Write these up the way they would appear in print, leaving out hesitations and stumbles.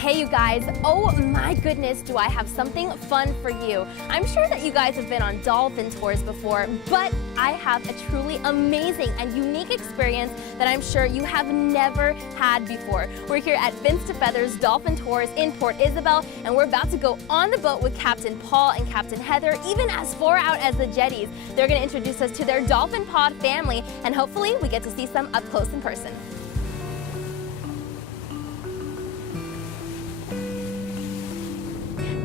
Hey you guys, oh my goodness, do I have something fun for you. I'm sure that you guys have been on dolphin tours before, but I have a truly amazing and unique experience that I'm sure you have never had before. We're here at Fins to Feathers Dolphin Tours in Port Isabel, and we're about to go on the boat with Captain Paul and Captain Heather, even as far out as the jetties. They're going to introduce us to their Dolphin Pod family, and hopefully we get to see some up close in person.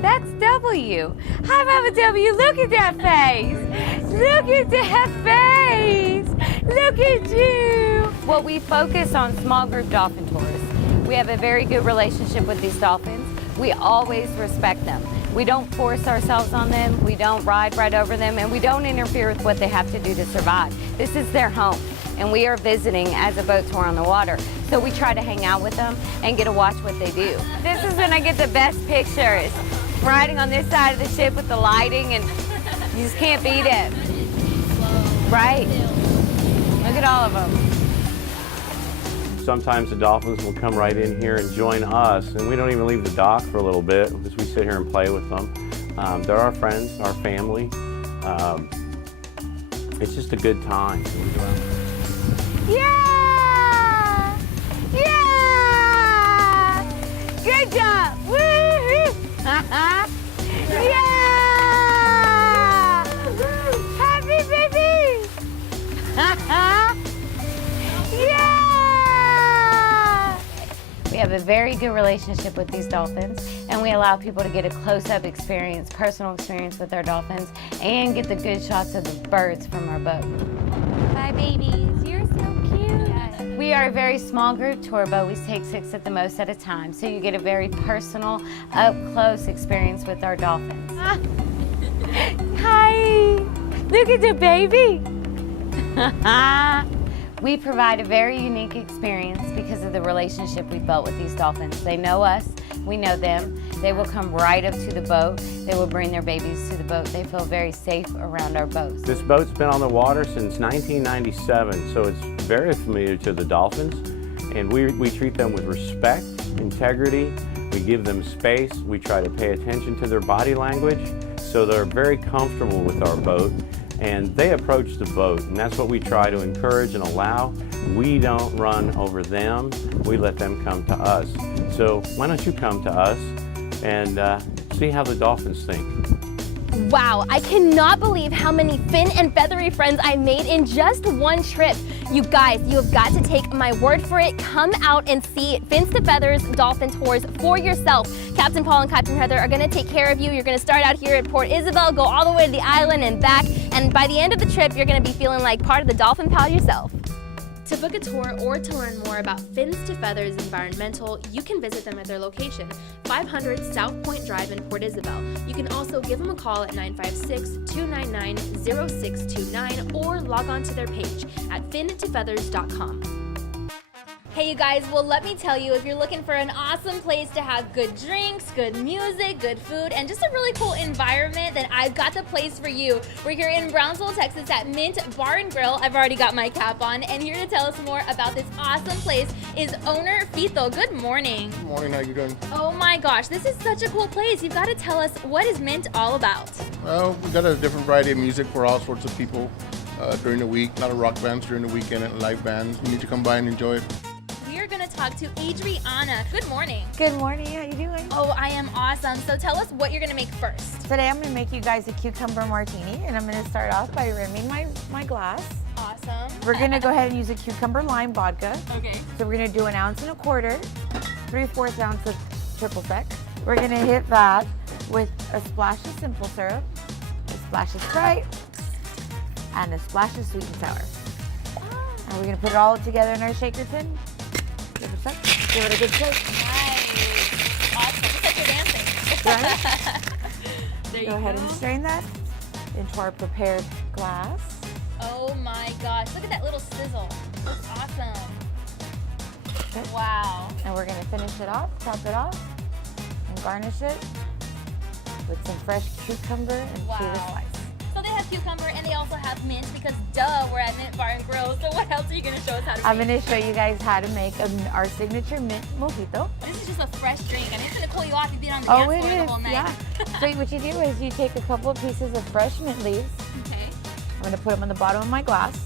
That's W. Hi, Mama W. Look at that face. Look at that face. Look at you. Well, we focus on small group dolphin tours. We have a very good relationship with these dolphins. We always respect them. We don't force ourselves on them. We don't ride right over them, and we don't interfere with what they have to do to survive. This is their home, and we are visiting as a boat tour on the water. So we try to hang out with them and get to watch what they do. This is when I get the best pictures. Riding on this side of the ship with the lighting, and you just can't beat it. Right? Look at all of them. Sometimes the dolphins will come right in here and join us, and we don't even leave the dock for a little bit because we sit here and play with them. They're our friends, our family. It's just a good time. Yeah! Yeah! Good job! Woo-hoo! Yeah! Happy baby! Yeah! We have a very good relationship with these dolphins, and we allow people to get a close-up experience, personal experience with our dolphins, and get the good shots of the birds from our boat. Bye, babies. You're so cute. We are a very small group tour boat. We take 6 at the most at a time, so you get a very personal, up-close experience with our dolphins. Hi! Look at the baby! We provide a very unique experience because of the relationship we built with these dolphins. They know us, we know them. They will come right up to the boat. They will bring their babies to the boat. They feel very safe around our boats. This boat's been on the water since 1997, so it's very familiar to the dolphins, and we treat them with respect, integrity. We give them space. We try to pay attention to their body language, so they're very comfortable with our boat, and they approach the boat, and that's what we try to encourage and allow. We don't run over them. We let them come to us. So why don't you come to us and see how the dolphins think. Wow, I cannot believe how many fin and feathery friends I made in just one trip. You guys, you have got to take my word for it. Come out and see Fins to Feathers Dolphin Tours for yourself. Captain Paul and Captain Heather are going to take care of you. You're going to start out here at Port Isabel, go all the way to the island and back, and by the end of the trip, you're going to be feeling like part of the Dolphin Pod yourself. To book a tour or to learn more about Fins to Feathers Environmental, you can visit them at their location, 500 South Point Drive in Port Isabel. You can also give them a call at 956-299-0629 or log on to their page at fintofeathers.com. Hey you guys, well let me tell you, if you're looking for an awesome place to have good drinks, good music, good food, and just a really cool environment, then I've got the place for you. We're here in Brownsville, Texas at Mint Bar and Grill. I've already got my cap on, and here to tell us more about this awesome place is owner Fito. Good morning. Good morning, how you doing? Oh my gosh, this is such a cool place. You've got to tell us, what is Mint all about? Well, we got a different variety of music for all sorts of people during the week. A lot of rock bands during the weekend and live bands. You need to come by and enjoy it. We're going to talk to Adriana. Good morning. Good morning, how you doing? Oh, I am awesome. So tell us what you're going to make first. Today I'm going to make you guys a cucumber martini, and I'm going to start off by rimming my glass. Awesome. We're going to go ahead and use a cucumber lime vodka. Okay. So we're going to do 1 1/4 ounce, 3/4 ounce of triple sec. We're going to hit that with a splash of simple syrup, a splash of Sprite, and a splash of sweet and sour. And we're going to put it all together in our shaker tin. Give it a sec. Give it a good shake. Nice. Awesome. Looks like you're dancing. Right? There you Go ahead and strain that into our prepared glass. Oh my gosh. Look at that little sizzle. That's awesome. Okay. Wow. And we're going to finish it off, top it off, and garnish it with some fresh cucumber and Wow. cheddar slice. So they have cucumber and they also have mint because duh, we're at Mint Bar and Grill. So what else are you gonna show us how to make? I'm gonna show you guys how to make our signature mint mojito. This is just a fresh drink. I mean, it's gonna cool you off if you've been on the Oh, dance it floor is, the whole night. yeah. So what you do is you take a couple of pieces of fresh mint leaves. Okay. I'm gonna put them on the bottom of my glass.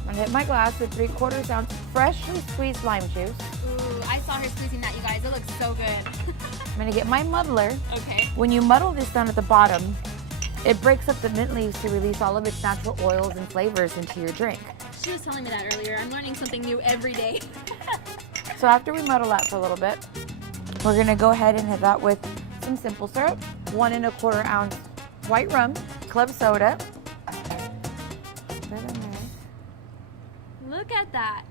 I'm gonna hit my glass with 3/4 ounce freshly squeezed lime juice. Ooh, I saw her squeezing that, you guys. It looks so good. I'm gonna get my muddler. Okay. When you muddle this down at the bottom, it breaks up the mint leaves to release all of its natural oils and flavors into your drink. She was telling me that earlier. I'm learning something new every day. So after we muddle that for a little bit, we're gonna go ahead and hit that with some simple syrup, 1 1/4 ounce white rum, club soda. Look at that.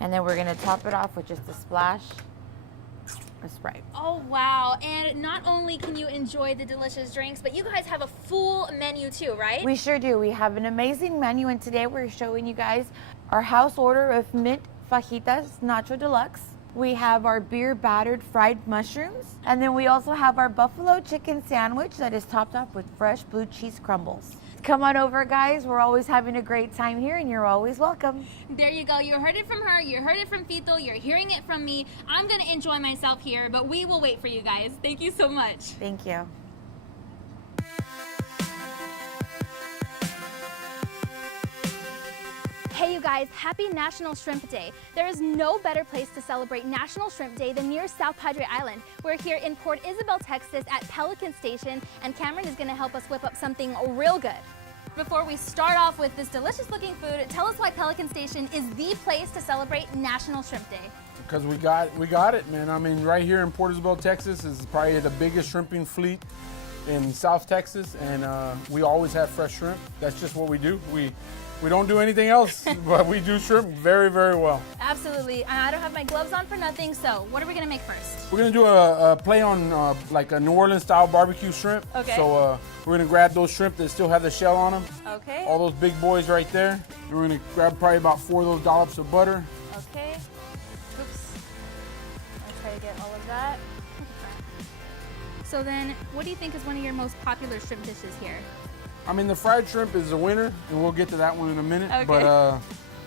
And then we're gonna top it off with just a splash of Sprite. Oh, wow. And not only can you enjoy the delicious drinks, but you guys have a full menu too, right? We sure do. We have an amazing menu, and today we're showing you guys our house order of mint fajitas nacho deluxe. We have our beer battered fried mushrooms, and then we also have our buffalo chicken sandwich that is topped off with fresh blue cheese crumbles. Come on over, guys. We're always having a great time here, and you're always welcome. There you go. You heard it from her. You heard it from Fito. You're hearing it from me. I'm going to enjoy myself here, but we will wait for you guys. Thank you so much. Thank you. Hey you guys, happy National Shrimp Day. There is no better place to celebrate National Shrimp Day than near South Padre Island. We're here in Port Isabel, Texas at Pelican Station, and Cameron is gonna help us whip up something real good. Before we start off with this delicious looking food, tell us why Pelican Station is the place to celebrate National Shrimp Day. Because we got it, man. I mean, right here in Port Isabel, Texas is probably the biggest shrimping fleet in South Texas, and we always have fresh shrimp. That's just what we do. We don't do anything else, but we do shrimp very, very well. Absolutely, and I don't have my gloves on for nothing, so what are we gonna make first? We're gonna do a play on like a New Orleans style barbecue shrimp. Okay. So we're gonna grab those shrimp that still have the shell on them. Okay. All those big boys right there. And we're gonna grab probably about 4 of those dollops of butter. Okay. Oops. I'll try to get all of that. So then, what do you think is one of your most popular shrimp dishes here? I mean, the fried shrimp is a winner, and we'll get to that one in a minute. Okay. But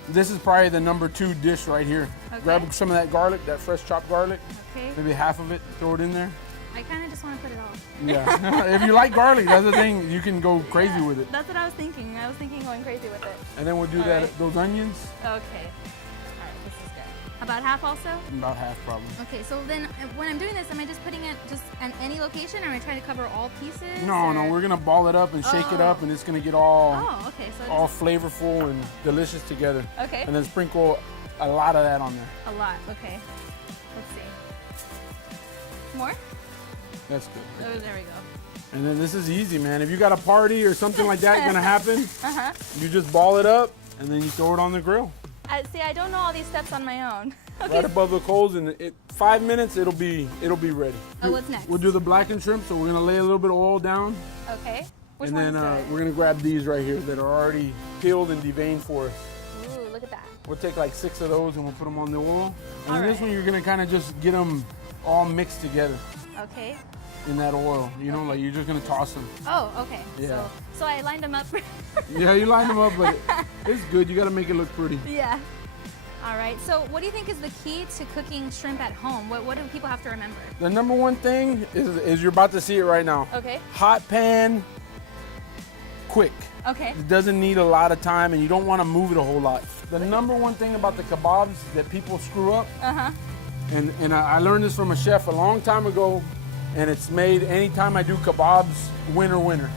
this is probably the #2 dish right here. Okay. Grab some of that garlic, that fresh chopped garlic. Okay. Maybe half of it, throw it in there. I kind of just want to put it all. Yeah. If you like garlic, that's the thing. You can go crazy with it. That's what I was thinking. I was thinking going crazy with it. And then we'll do All right. those onions. Okay. All right, this is good. About half also? About half, probably. Okay, so then when I'm doing this, am I just putting it just at any location, or am I trying to cover all pieces? No, or? we're gonna ball it up and shake it Oh. up, and it's gonna get all Oh, okay. So all flavorful and delicious together. Okay. And then sprinkle a lot of that on there. a lot. Okay. Let's see. More? That's good. Oh, there we go. And then this is easy, man. If you got a party or something like that gonna happen, Uh-huh. you just ball it up and then you throw it on the grill. See, I don't know all these steps on my own. Right above the coals, and 5 minutes it'll be ready. Oh, what's next? We'll do the blackened shrimp, so we're gonna lay a little bit of oil down, Okay. Which and then one's we're gonna grab these right here that are already peeled and deveined for us. Ooh, look at that. We'll take like 6 of those and we'll put them on the oil. And All then this right. one you're gonna kind of just get them all mixed together Okay. in that oil. You know, like you're just gonna toss them. Oh, okay. Yeah. So I lined them up. Yeah, you line them up, but it's good. You gotta make it look pretty. Yeah. All right. So what do you think is the key to cooking shrimp at home? What do people have to remember? The #1 thing is you're about to see it right now. Okay. Hot pan, quick. Okay. It doesn't need a lot of time, and you don't want to move it a whole lot. The #1 thing about the kebabs that people screw up, Uh-huh. and I learned this from a chef a long time ago, and it's made anytime I do kebabs, winner,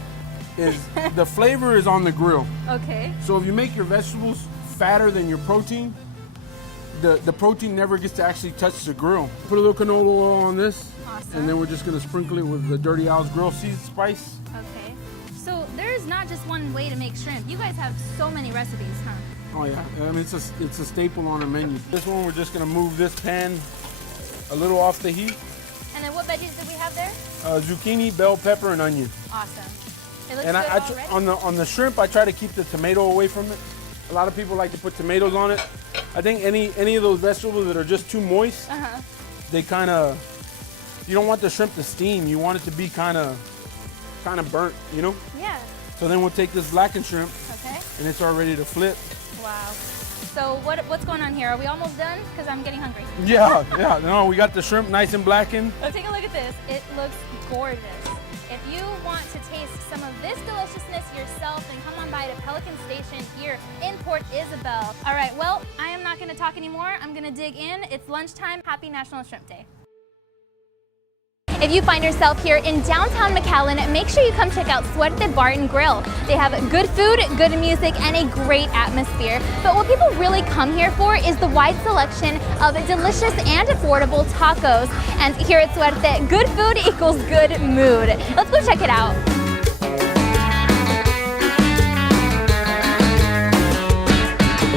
is the flavor is on the grill. Okay. So if you make your vegetables fatter than your protein, the protein never gets to actually touch the grill. Put a little canola oil on this, Awesome. and then we're just gonna sprinkle it with the Dirty Owl's grill seasoned spice. Okay. So there is not just one way to make shrimp. You guys have so many recipes, huh? Oh yeah, I mean it's a staple on our menu. This one we're just gonna move this pan a little off the heat. And then what veggies did we have there? Zucchini, bell pepper, and onion. Awesome. It looks And good already. on the shrimp, I try to keep the tomato away from it. A lot of people like to put tomatoes on it. I think any of those vegetables that are just too moist, Uh-huh. they kind of, you don't want the shrimp to steam. You want it to be kind of kind of burnt, you know? Yeah. So then we'll take this blackened shrimp, Okay. and it's all ready to flip. Wow. So what's going on here? Are we almost done? Because I'm getting hungry. Yeah, no, we got the shrimp nice and blackened. So take a look at this. It looks gorgeous. If you want to taste some of this deliciousness yourself, then come on by to Pelican Station here in Port Isabel. All right, well, I am not going to talk anymore. I'm going to dig in. It's lunchtime. Happy National Shrimp Day. If you find yourself here in downtown McAllen, make sure you come check out Suerte Bar and Grill. They have good food, good music, and a great atmosphere. But what people really come here for is the wide selection of delicious and affordable tacos. And here at Suerte, good food equals good mood. Let's go check it out.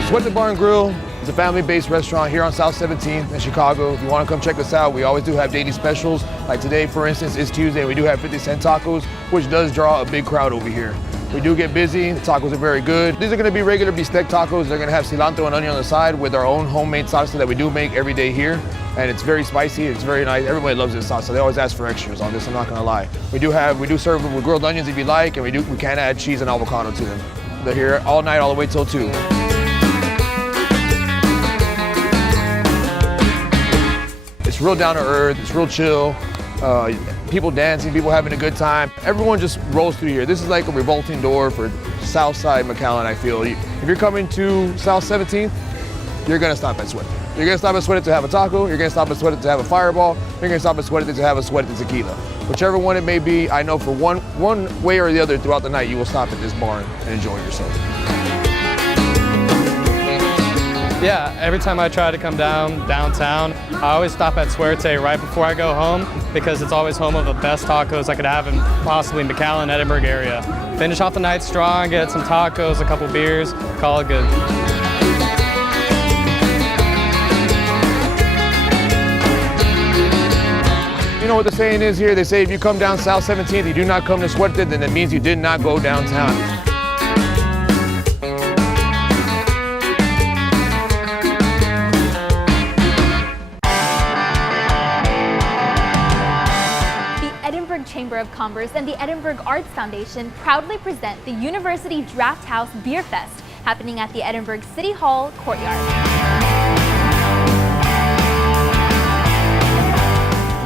Suerte Bar and Grill is a family-based restaurant here on South 17th in Chicago. If you want to come check us out, we always do have daily specials. Like today, for instance, is Tuesday. We do have 50-cent tacos, which does draw a big crowd over here. We do get busy. The tacos are very good. These are going to be regular bistec tacos. They're going to have cilantro and onion on the side with our own homemade salsa that we do make every day here. And it's very spicy. It's very nice. Everybody loves this salsa. They always ask for extras on this. I'm not going to lie. We do serve them with grilled onions if you like, and we can add cheese and avocado to them. They're here all night, all the way till 2. It's real down to earth, it's real chill, people dancing, people having a good time. Everyone just rolls through here. This is like a revolting door for Southside McAllen, I feel. If you're coming to South 17th, you're gonna stop at Suerte. You're gonna stop at Suerte to have a taco, you're gonna stop at Suerte to have a fireball, you're gonna stop at Suerte to have a Suerte tequila. Whichever one it may be, I know for one way or the other throughout the night, you will stop at this bar and enjoy yourself. Yeah, every time I try to come downtown, I always stop at Suerte right before I go home because it's always home of the best tacos I could have in possibly McAllen, Edinburgh area. Finish off the night strong, get some tacos, a couple beers, call it good. You know what the saying is here? They say if you come down South 17th, you do not come to Suerte, then that means you did not go downtown. Chamber of Commerce and the Edinburgh Arts Foundation proudly present the University Draft House Beer Fest happening at the Edinburgh City Hall courtyard.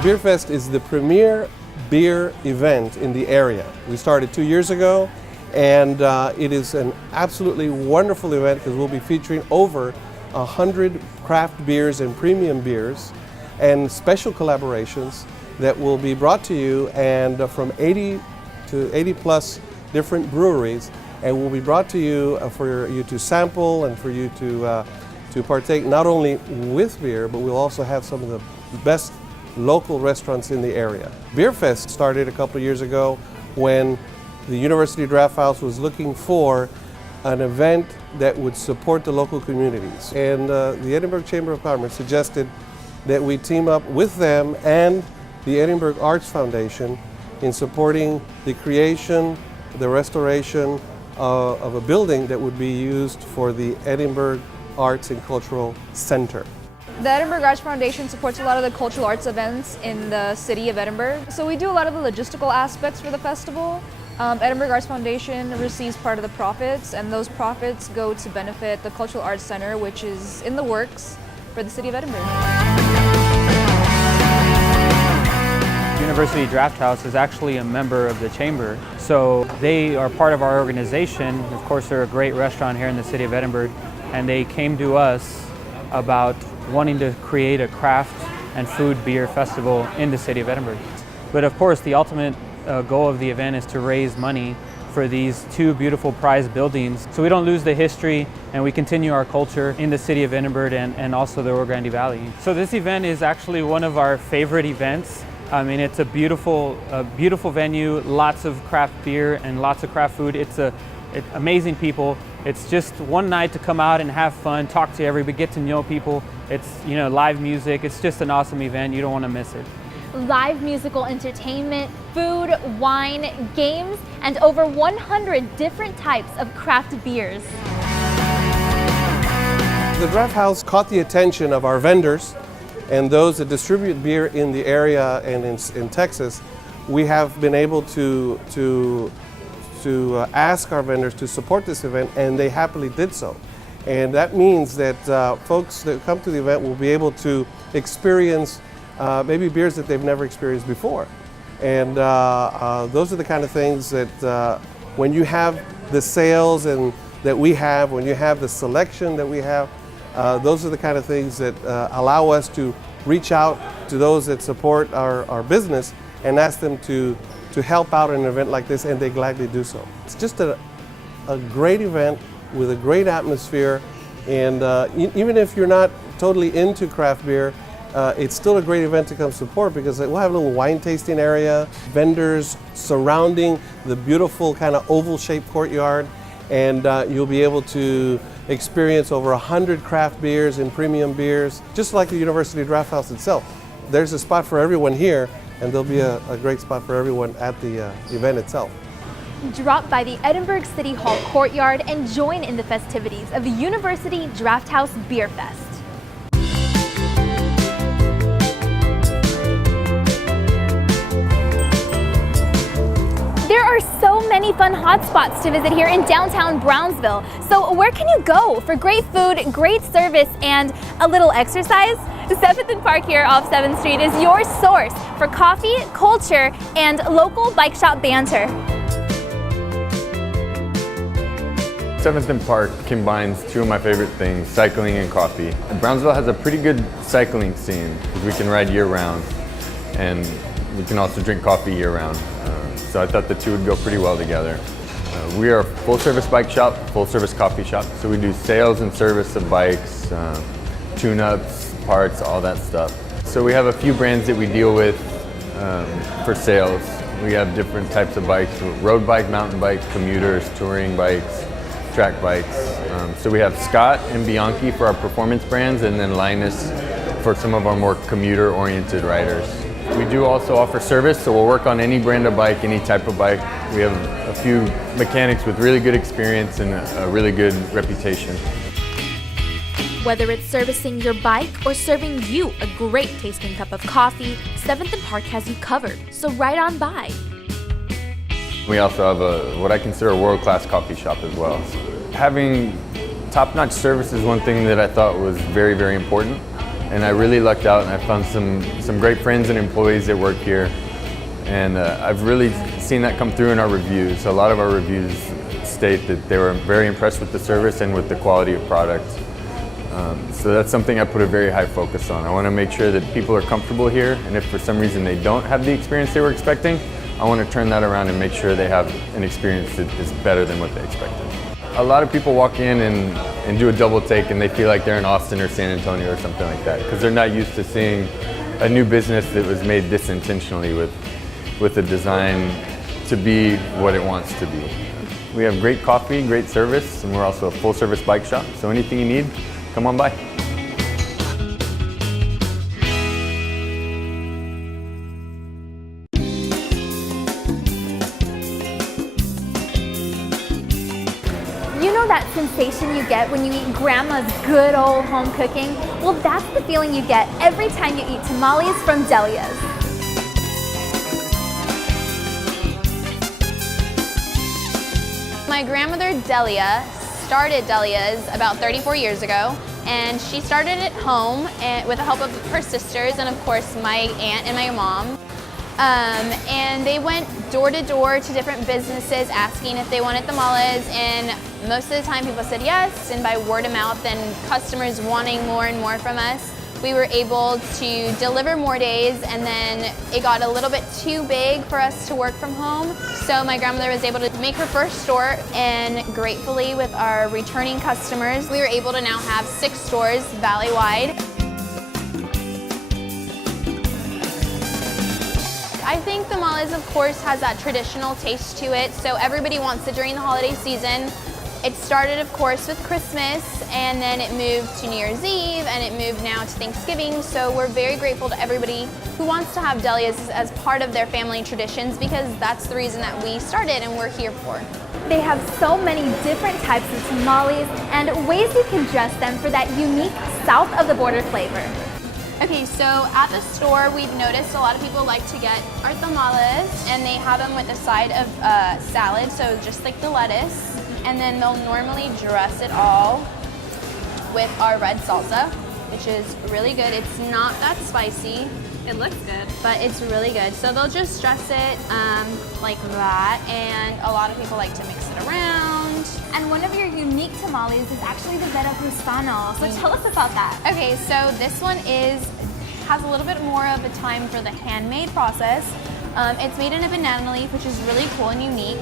Beer Fest is the premier beer event in the area. We started 2 years ago, and it is an absolutely wonderful event because we'll be featuring over 100 craft beers and premium beers and special collaborations that will be brought to you and from 80 plus different breweries, and will be brought to you for you to sample and for you to partake not only with beer, but we'll also have some of the best local restaurants in the area. Beer Fest started a couple of years ago when the University Draft House was looking for an event that would support the local communities, and the Edinburgh Chamber of Commerce suggested that we team up with them and the Edinburgh Arts Foundation in supporting the creation, the restoration of a building that would be used for the Edinburgh Arts and Cultural Center. The Edinburgh Arts Foundation supports a lot of the cultural arts events in the city of Edinburgh. So we do a lot of the logistical aspects for the festival. Edinburgh Arts Foundation receives part of the profits, and those profits go to benefit the Cultural Arts Center, which is in the works for the city of Edinburgh. University Draft House is actually a member of the Chamber, so they are part of our organization. Of course, they're a great restaurant here in the city of Edinburgh, and they came to us about wanting to create a craft and food beer festival in the city of Edinburgh. But of course, the ultimate goal of the event is to raise money for these two beautiful prize buildings, so we don't lose the history and we continue our culture in the city of Edinburgh and also the Rio Grande Valley. So this event is actually one of our favorite events. I mean, it's a beautiful venue, lots of craft beer and lots of craft food. It's amazing people. It's just one night to come out and have fun, talk to everybody, get to know people. It's, you know, live music. It's just an awesome event. You don't want to miss it. Live musical entertainment, food, wine, games, and over 100 different types of craft beers. The Draft House caught the attention of our vendors and those that distribute beer in the area and in Texas we have been able to ask our vendors to support this event, and they happily did so. And that means that folks that come to the event will be able to experience maybe beers that they've never experienced before. And those are the kind of things that when you have the sales and that we have, when you have the selection that we have, those are the kind of things that allow us to reach out to those that support our business and ask them to help out in an event like this, and they gladly do so. It's just a great event with a great atmosphere, and even if you're not totally into craft beer, it's still a great event to come support, because we'll have a little wine tasting area, vendors surrounding the beautiful kind of oval-shaped courtyard, and you'll be able to experience over 100 craft beers and premium beers, just like the University Draft House itself. There's a spot for everyone here, and there'll be a great spot for everyone at the event itself. Drop by the Edinburgh City Hall courtyard and join in the festivities of the University Draft House Beer Fest. There are so many fun hotspots to visit here in downtown Brownsville. So where can you go for great food, great service, and a little exercise? 7th and Park here off 7th Street is your source for coffee, culture, and local bike shop banter. 7th and Park combines two of my favorite things, cycling and coffee. Brownsville has a pretty good cycling scene because we can ride year-round, and we can also drink coffee year-round. So I thought the two would go pretty well together. We are a full-service bike shop, full-service coffee shop, so we do sales and service of bikes, tune-ups, parts, all that stuff. So we have a few brands that we deal with for sales. We have different types of bikes: road bike, mountain bikes, commuters, touring bikes, track bikes. So we have Scott and Bianchi for our performance brands, and then Linus for some of our more commuter-oriented riders. We do also offer service, so we'll work on any brand of bike, any type of bike. We have a few mechanics with really good experience and a really good reputation. Whether it's servicing your bike or serving you a great tasting cup of coffee, 7th and Park has you covered, so right on by. We also have what I consider a world-class coffee shop as well. Having top-notch service is one thing that I thought was very, very important. And I really lucked out, and I found some great friends and employees that work here. And I've really seen that come through in our reviews. A lot of our reviews state that they were very impressed with the service and with the quality of product. So that's something I put a very high focus on. I want to make sure that people are comfortable here, and if for some reason they don't have the experience they were expecting, I want to turn that around and make sure they have an experience that is better than what they expected. A lot of people walk in and do a double take, and they feel like they're in Austin or San Antonio or something like that, because they're not used to seeing a new business that was made this intentionally with the design to be what it wants to be. We have great coffee, great service, and we're also a full-service bike shop, so anything you need, come on by. You know that sensation you get when you eat grandma's good old home cooking? Well, that's the feeling you get every time you eat tamales from Delias. My grandmother Delia started Delias about 34 years ago, and she started at home with the help of her sisters and of course my aunt and my mom. And they went door to door to different businesses asking if they wanted tamales, and most of the time people said yes, and by word of mouth and customers wanting more and more from us, we were able to deliver more days, and then it got a little bit too big for us to work from home. So my grandmother was able to make her first store, and gratefully with our returning customers, we were able to now have 6 stores valley-wide. I think tamales, of course, has that traditional taste to it, so everybody wants it during the holiday season. It started, of course, with Christmas, and then it moved to New Year's Eve, and it moved now to Thanksgiving, so we're very grateful to everybody who wants to have Delias as part of their family traditions, because that's the reason that we started and we're here for. They have so many different types of tamales and ways you can dress them for that unique south of the border flavor. Okay, so at the store, we've noticed a lot of people like to get our tamales, and they have them with a side of salad, so just like the lettuce. And then they'll normally dress it all with our red salsa, which is really good. It's not that spicy. It looks good. But it's really good. So they'll just dress it like that, and a lot of people like to mix it around. And one of your unique tamales is actually the Veracruzano. So tell us about that. Okay, so this one has a little bit more of a time for the handmade process. It's made in a banana leaf, which is really cool and unique.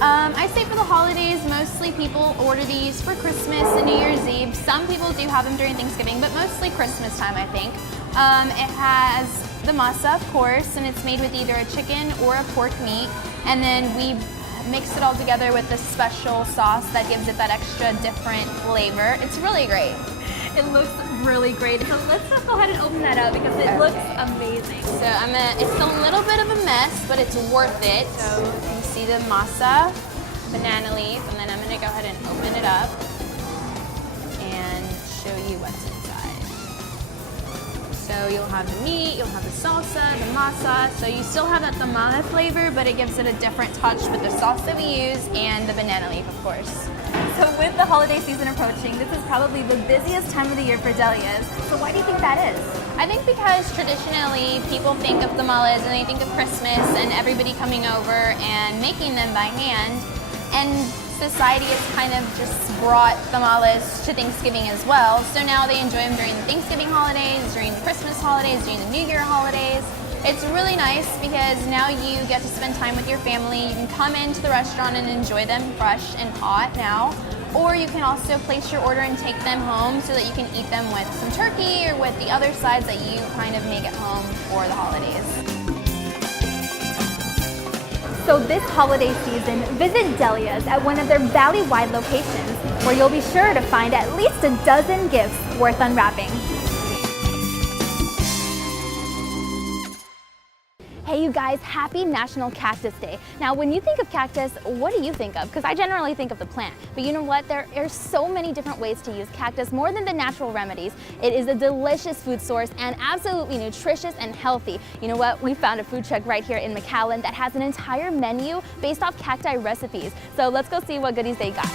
I'd say for the holidays, mostly people order these for Christmas and New Year's Eve. Some people do have them during Thanksgiving, but mostly Christmas time, I think. It has the masa, of course, and it's made with either a chicken or a pork meat. And then we mix it all together with this special sauce that gives it that extra different flavor. It's really great. It looks really great. So let's just go ahead and open that up because it looks amazing. So it's a little bit of a mess, but it's worth it. So you can see the masa, banana leaf, and then I'm gonna go ahead and open it up and show you what's inside. So you'll have the meat, you'll have the salsa, the masa. So you still have that tamale flavor, but it gives it a different touch with the sauce that we use and the banana leaf, of course. So with the holiday season approaching, this is probably the busiest time of the year for Delias. So why do you think that is? I think because traditionally people think of tamales and they think of Christmas and everybody coming over and making them by hand. And society has kind of just brought tamales to Thanksgiving as well. So now they enjoy them during the Thanksgiving holidays, during the Christmas holidays, during the New Year holidays. It's really nice because now you get to spend time with your family. You can come into the restaurant and enjoy them fresh and hot now. Or you can also place your order and take them home so that you can eat them with some turkey or with the other sides that you kind of make at home for the holidays. So this holiday season, visit Delias at one of their valley-wide locations where you'll be sure to find at least a dozen gifts worth unwrapping. Hey you guys, happy National Cactus Day. Now when you think of cactus, what do you think of? Because I generally think of the plant. But you know what? There are so many different ways to use cactus more than the natural remedies. It is a delicious food source and absolutely nutritious and healthy. You know what? We found a food truck right here in McAllen that has an entire menu based off cacti recipes. So let's go see what goodies they got.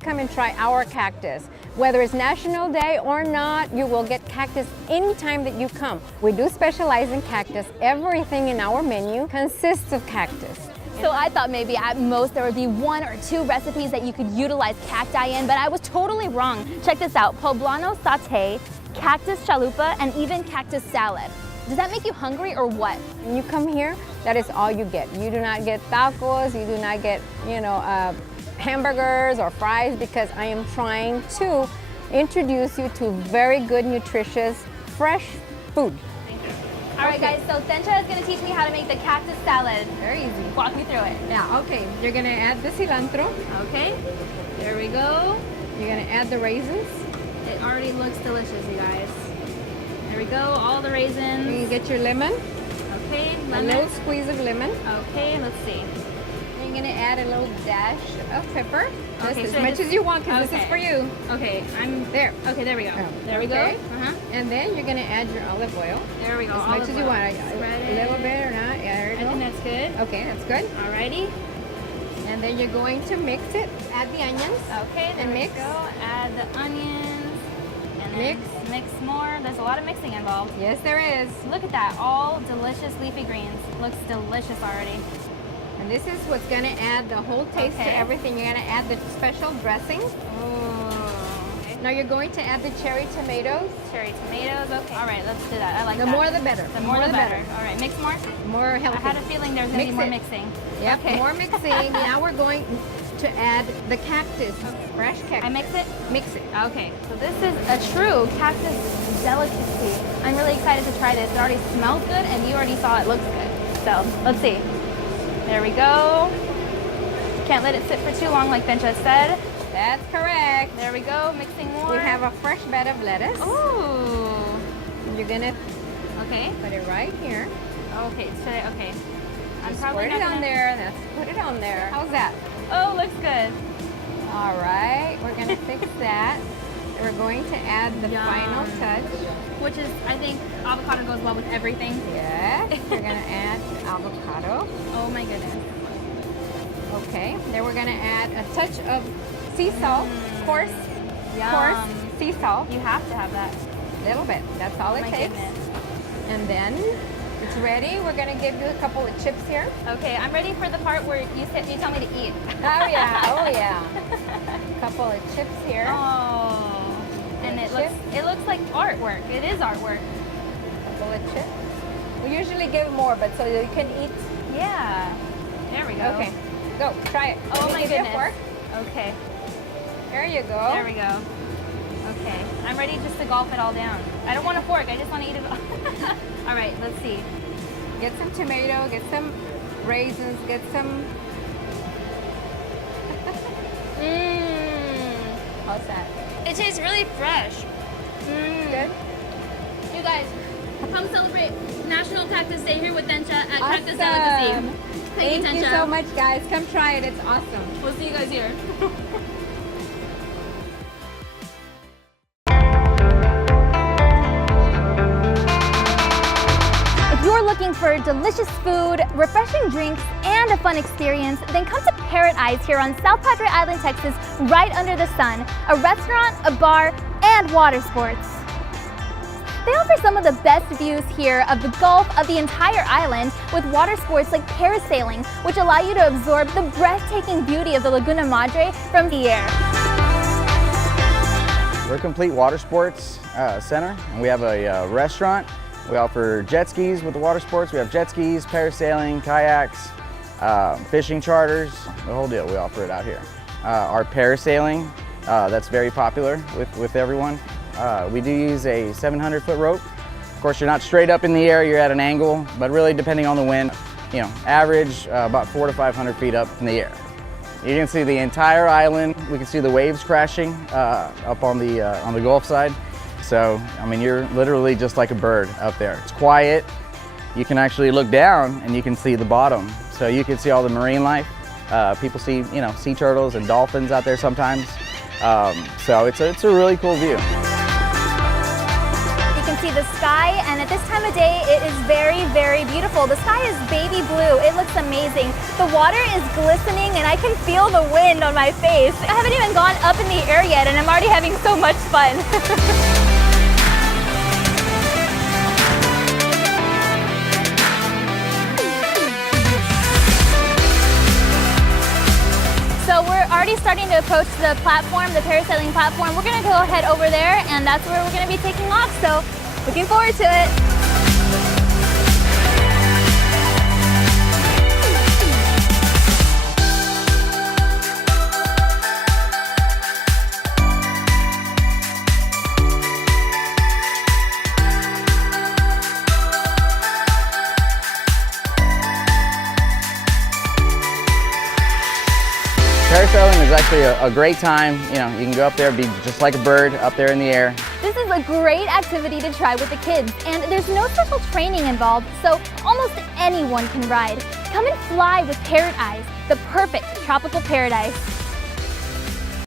Come and try our cactus. Whether it's National Day or not, you will get cactus anytime that you come. We do specialize in cactus. Everything in our menu consists of cactus. So I thought maybe at most there would be 1 or 2 recipes that you could utilize cacti in, but I was totally wrong. Check this out, poblano sauté, cactus chalupa, and even cactus salad. Does that make you hungry or what? When you come here, that is all you get. You do not get tacos, you do not get, hamburgers or fries, because I am trying to introduce you to very good, nutritious, fresh food. Thank you. All right, guys, so Tencha is going to teach me how to make the cactus salad. Very easy. Walk me through it. Yeah, okay. You're going to add the cilantro. Okay, there we go. You're going to add the raisins. It already looks delicious, you guys. There we go, all the raisins. You can get your lemon. Okay, lemon. A little squeeze of lemon. Okay, let's see. You're going to add a little dash of pepper, just okay, as much as you want, because this is for you. Okay, I'm there. Okay, there we go. There we go. And then you're going to add your olive oil. There we go. As much as you want. A little bit or not. Yeah, there you go. I think that's good. Okay, that's good. Alrighty. And then you're going to mix it. Add the onions. Okay, there and we mix. go. Add the onions. And then mix more. There's a lot of mixing involved. Yes, there is. Look at that. All delicious leafy greens. Looks delicious already. And this is what's going to add the whole taste to everything. You're going to add the special dressing. Oh. Okay. Now you're going to add the cherry tomatoes. Cherry tomatoes. Okay. All right, let's do that. I like that. The more the better. The more the better. All right, mix more. More healthy. I had a feeling there's going to be more mixing. Yep, okay. More mixing. Now we're going to add the cactus. Fresh cactus. I mix it? Mix it. Okay, so this is a true cactus delicacy. I'm really excited to try this. It already smells good and you already saw it looks good. So, let's see. There we go. Can't let it sit for too long like Bencha said. That's correct. There we go, mixing more. We have a fresh bed of lettuce. Ooh. You're gonna put it right here. Okay, okay. I'm probably put it on there. Let's put it on there. How's that? Oh, looks good. All right, we're gonna fix that. We're going to add the final touch. Which is, I think, avocado goes well with everything. Yes, we're gonna add avocado. Oh my goodness. Okay, then we're gonna add a touch of sea salt, coarse sea salt. You have to have that. A little bit, that's all it takes. And then it's ready. We're gonna give you a couple of chips here. Okay, I'm ready for the part where you tell me to eat. Oh yeah, oh yeah. A couple of chips here. Oh, and it looks like artwork. It is artwork. A couple of chips. We usually give more, but so you can eat. Yeah. There we go. Okay, go try it. Oh my goodness. Fork. Okay. There you go. There we go. Okay, I'm ready just to gulp it all down. I don't want a fork, I just want to eat it all. All right, let's see. Get some tomato, get some raisins, get some... How's that? It tastes really fresh. Good? You guys, come celebrate National Cactus Day here with Tencha at Cactus Delicacy. Thank you so much, guys. Come try it, it's awesome. We'll see you guys here. If you're looking for delicious food, refreshing drinks, and a fun experience, then come to Parrot Eyes here on South Padre Island, Texas, right under the sun. A restaurant, a bar, and water sports. They offer some of the best views here of the Gulf, of the entire island, with water sports like parasailing, which allow you to absorb the breathtaking beauty of the Laguna Madre from the air. We're a complete water sports center, and we have a restaurant. We offer jet skis with the water sports. We have jet skis, parasailing, kayaks, fishing charters, the whole deal. We offer it out here. Our parasailing, that's very popular with everyone. We do use a 700-foot rope. Of course, you're not straight up in the air, you're at an angle, but really depending on the wind, you know, average about 400 to 500 feet up in the air. You can see the entire island. We can see the waves crashing up on the Gulf side. So, I mean, you're literally just like a bird up there. It's quiet. You can actually look down and you can see the bottom. So you can see all the marine life. People see, you know, sea turtles and dolphins out there sometimes. So it's a really cool view. You can see the sky, and at this time of day, it is very, very beautiful. The sky is baby blue. It looks amazing. The water is glistening, and I can feel the wind on my face. I haven't even gone up in the air yet, and I'm already having so much fun. So we're already starting to approach the platform, the parasailing platform. We're gonna go ahead over there, and that's where we're gonna be taking off. So looking forward to it. Parasailing is actually a great time. You know, you can go up there, be just like a bird up there in the air. This is a great activity to try with the kids, and there's no special training involved, so almost anyone can ride. Come and fly with Parrot Eyes, the perfect tropical paradise.